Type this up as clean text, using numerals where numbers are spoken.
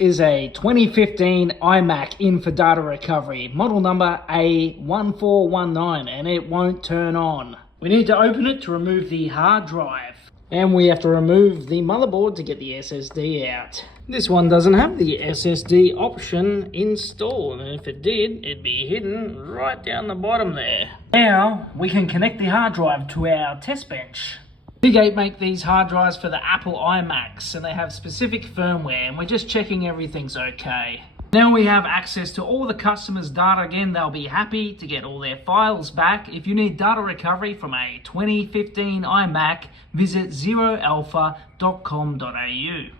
Is a 2015 iMac in for data recovery, model number A1419, and it won't turn on. We need to open it to remove the hard drive, and we have to remove the motherboard to get the SSD out. This one doesn't have the SSD option installed, and if it did, it'd be hidden right down the bottom there. Now we can connect the hard drive to our test bench. Seagate make these hard drives for the Apple iMacs, and they have specific firmware, and we're just checking everything's okay. Now we have access to all the customers' data again. They'll be happy to get all their files back. If you need data recovery from a 2015 iMac, visit zeroalpha.com.au.